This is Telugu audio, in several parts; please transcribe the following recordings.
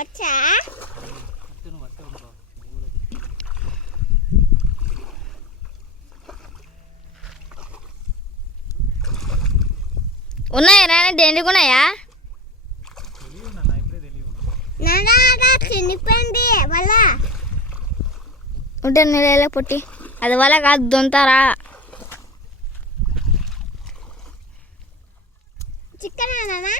వచ్చా? ఉన్నాయా నాన్న దెండుకున్నాయా నానా చినిపోయింది వల్ల ఉంటే నీళ్ళ పుట్టి. అది వల్ల కాదు దొంతారా. చికెన్ నానా?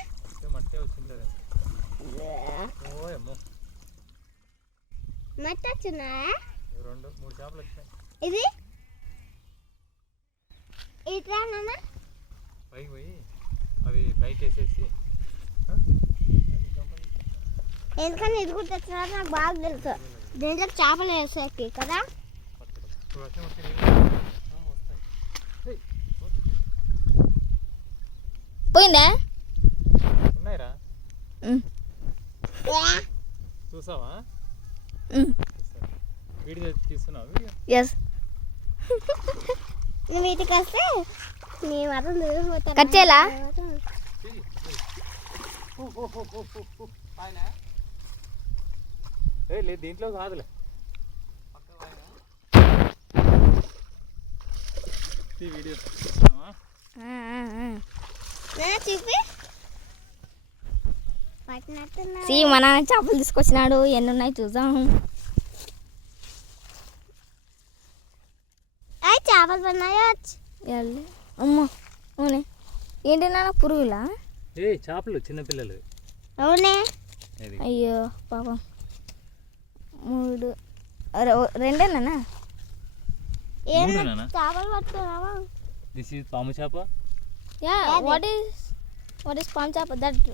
మట్టి వచ్చినాయా రెండు మూడు చేపలు వచ్చాయి. ఇది ఇట్లా నానా పైకి పోయి అవి పైకి వేసేసి? ఎందుకని ఇది కూడా తెచ్చినా నాకు బాగా తెలుసు. దీంట్లో చేపలు వేసేకి కదా? పోయిందా? ఉన్నాయిరా. చూసావా? ఎస్ నువ్వు వీటికి వస్తే నీ మాత్రం దూరిపోతాను కట్ చేయాలా? దీంట్లో కాదులే. వీడియో తీస్తున్నావా? నాన్న మన చేపలు తీసుకొచ్చినాడు. ఎన్ని ఉన్నాయి చూద్దాం చేపలు పడినాయో. అమ్మో అవునే. ఏంటి నాన్న పురుగులా? ఏ చేపలు చిన్నపిల్లలు అవునే. అయ్యో పాపం. మూడు రెండేనా? చేపలు పట్టుకున్నావా? దిస్ ఈజ్ పాము చేప? Yeah? What is what is palm చేప? దట్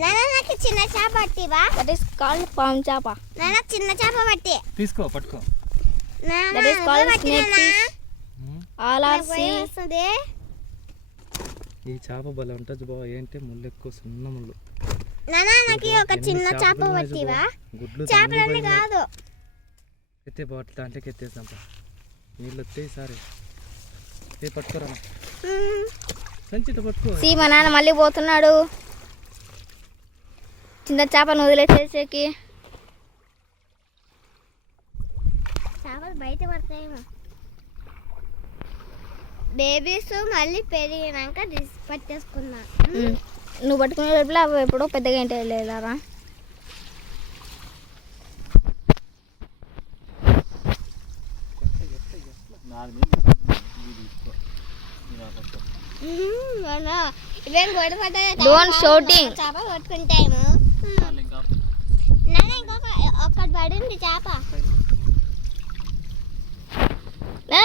నాన్న నాకు చిన్న చేప పట్టివా దట్ ఈస్ కాల్డ్ పామ్ చేప నాన్న చిన్న చేప పట్టి. తీసుకో పట్టుకో. నాన్న that is called snake? Fish all are నాకు సీ భయం వేస్తుంది. ఈ చేప బలం ఉంటుంది బావ. ఏంటి? ముళ్ళు ఎక్కువ ముళ్ళు. నాన్న నాకు ఒక చిన్న చేప పట్టివా చేపలన్నీ. కాదు. ఎత్తే బాటిల్ దాంట్లోకి ఎత్తేసాం నీళ్ళు సారి ఏ పట్టుకోరా. పట్టుకో. సీ మా నాన్న మళ్ళీ పోతున్నాడు. చిన్న చేపను వదిలేసేసేకి చేపలు బయట పడతాయేమో బేబీస్ మళ్ళీ పెరిగినాక పట్టేసుకున్నా. నువ్వు పట్టుకునే లోపల అవి ఎప్పుడో పెద్దగా ఏంటి? Don't చేప shouting. చేప పట్టుకుంటాము పడింది చేప.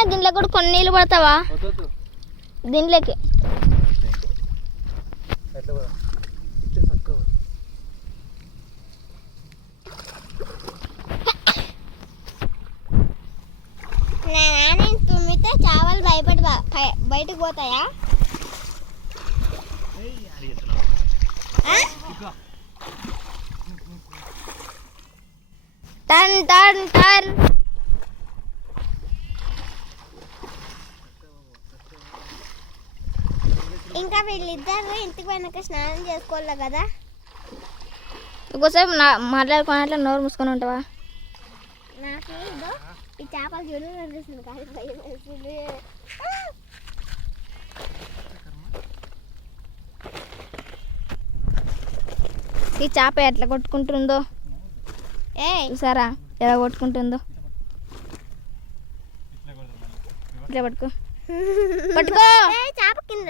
దీంట్లో కూడా కొన్ని నీళ్ళు పడతావా? దీంట్లోకి. తుమ్మితే చేపలు భయపడి బయటకు పోతాయా? ఆ? టర్న్ టర్న్ టర్న్ ఇంకా వీళ్ళిద్దరు ఇంటికి పోయినాక స్నానం చేసుకోవాలి కదా ఇంకోసేపు నా మాట్లాడుకున్నట్లు నోరు మూసుకొని ఉంటావా నాకు ఈ చేపలు చూడు అనిపిస్తుంది కానీ! ఈ చేప ఎట్లా కొట్టుకుంటుందో చూసారా? ఎలా కొట్టుకుంటుందో? ఇట్లా పట్టుకో. పట్టుకో. చేప కింద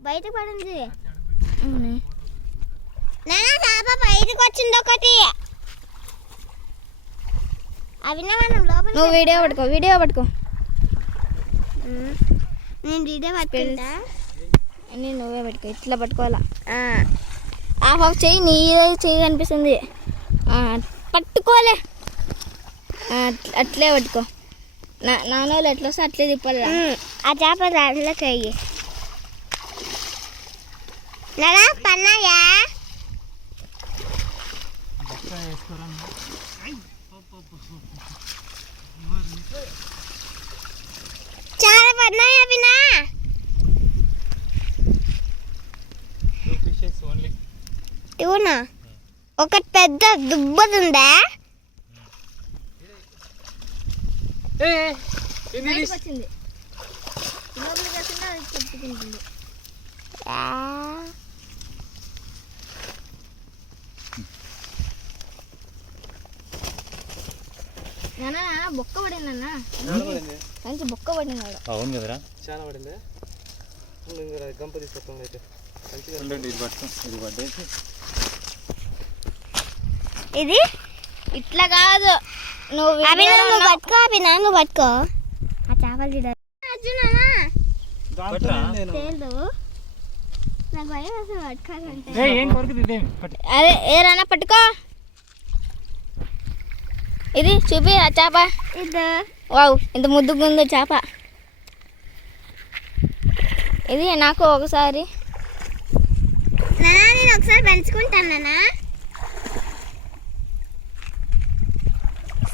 బయట పడింది. చేప బయటకు వచ్చింది ఒకటి. నువ్వు వీడియో పట్టుకో వీడియో పట్టుకో. నేను వీడియో పట్టుకుంటా. అన్నీ నువ్వే పట్టుకో ఇట్లా పట్టుకోవాలా? హాఫ్ హాఫ్ చెయ్యి నీ చెయ్యి కనిపిస్తుంది. ఆ, పట్టుకోలే. అట్ల- పట్టుకో. నా నాన్నోళ్ళు ఎట్లా వస్తే అట్లే తిప్పాలి ఆ చేప దాంట్లోకి అయ్యి నానా పన్నాయా. చాలా పన్నాయా వినా. టూనా ఒకటి పెద్ద దుబ్బది ఉందా బొక్క పడింది. అన్న మంచి బొక్క పడింది. అవును కదరా. చాలా పడిందే? గంప తీసుకొస్తాం అయితే. ఇది పట్టుకో ఇది పట్టేసి. ఇది? ఇట్లా కాదు. నువ్వు నువ్వు. పట్టుకో అవి నువ్వు పట్టుకో. ఆ చేపలు పట్టు. అదే ఏరన్నా పట్టుకో. ఇది చూపి ఆ చేప. ఇది. వావ్ ఇంత ముద్దుగా ఉందో చేప. ఇది నాకు ఒకసారి. నేను ఒకసారి పెంచుకుంటాను నానా.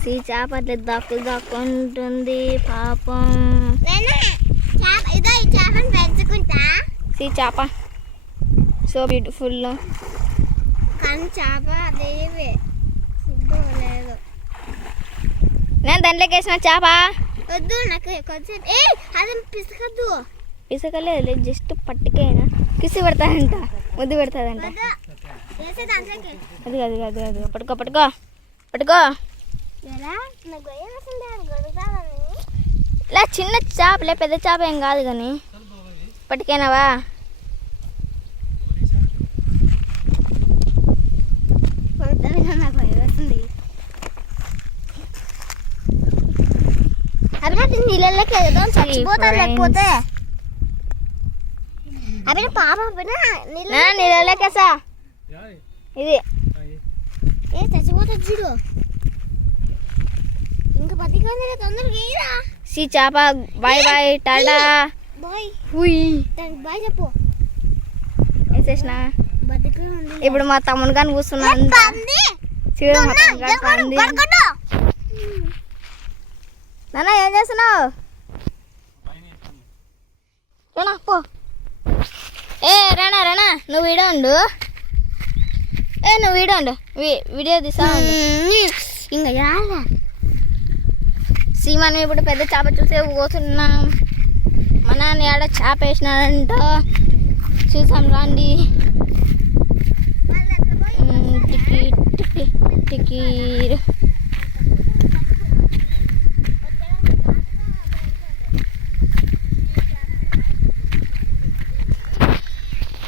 సీ చేప అట్లా దక్కు దక్కుంటుంది పాపం. నానా చేప ఇదో ఈ చేపను పెంచుకుంటా. సీ చేప. So beautiful. కానీ చేప అదేవి. సిద్ధు లేదు. నేను దాంట్లోకి వేసిన చేప. వద్దు నాకు కొంచెం ఏ అది పిసకద్దు. పిసకలేదు జస్ట్ పట్టుకైనా. కిసి పెడతాదంట ముద్దు పెడతాదంట. అది అది అది అది పట్టుకో పట్టుకో పట్టుకో. ఇలా చిన్న చేపలే పెద్ద చేప ఏం కాదు కానీ. పట్టుకైనావా నాకు నీళ్ళలోకి వెళ్దాం చచ్చిపోతాను. లేకపోతే. అవి పాప నీళ్ళకేసా ఇది. ఏ చచ్చిపోతుంది చూడు. సి చేప బాయ్ బాయ్ టాటా. హుయ్ బాయ్ చెప్పు. బతికే ఉంది. ఇప్పుడు మా తమ్ముడు కానీ కూర్చున్నాను చూడు మా తమ్ముడు నాన్న ఏం చేస్తున్నావు? రానా పో. ఏ రానా రానా నువ్వు వీడియో ఉండు. ఏ నువ్వు వీడియో ఉండు. వీడియో తీసా ఇంకా సీ మనం ఇప్పుడు పెద్ద చేప చూసే పోతున్నాం. మా నాన్న ఆడ చేప వేసినాడంట. చూసాం రాండి. టికి టికి టికి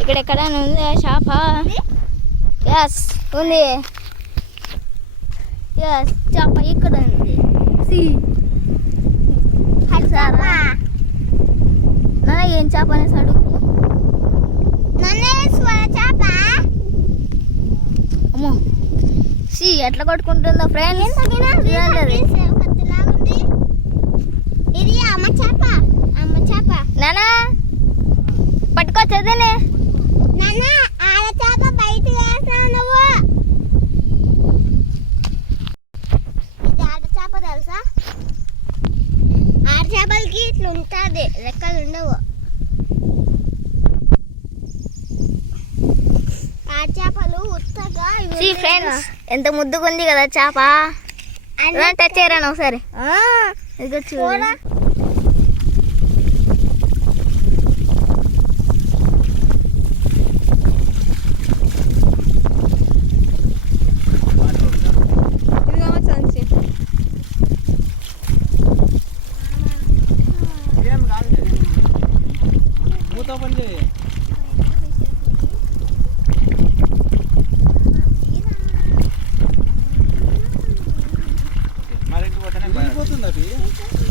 ఇక్కడ ఎక్కడైనా ఉంది ఆ చేప? ఎస్ ఉంది. ఎస్ చేప ఇక్కడ ఉంది సి చేప నాన్న ఏం చేప అనేసి అడుగు చేప అమ్మో సి ఎట్లా కొట్టుకుంటుందో ఫ్రెండ్స్ ఇది అమ్మ చేప అమ్మ చేప నానా పట్టుకోవచ్చదేనే నాన్న ఆడ చేప బయట వేసావు నువ్వు ఇది ఆడ చేప తెలుసా ఆడ చేపలకి ఇట్లా ఉంటుంది రెక్కలు ఉండవు ఆడ చేపలు ఉత్తగా ఇవి సి ఉన్నాయి ఫ్రెండ్స్ ఎంత ముద్దుగా ఉంది కదా చేప. టచ్ చేయరాను ఒకసారి? ఇదిగో చూడ చూడు ఏం కాదు మూత పని చేయి మరి ఇంటికి పోతేనే వెళ్ళిపోతుంది అది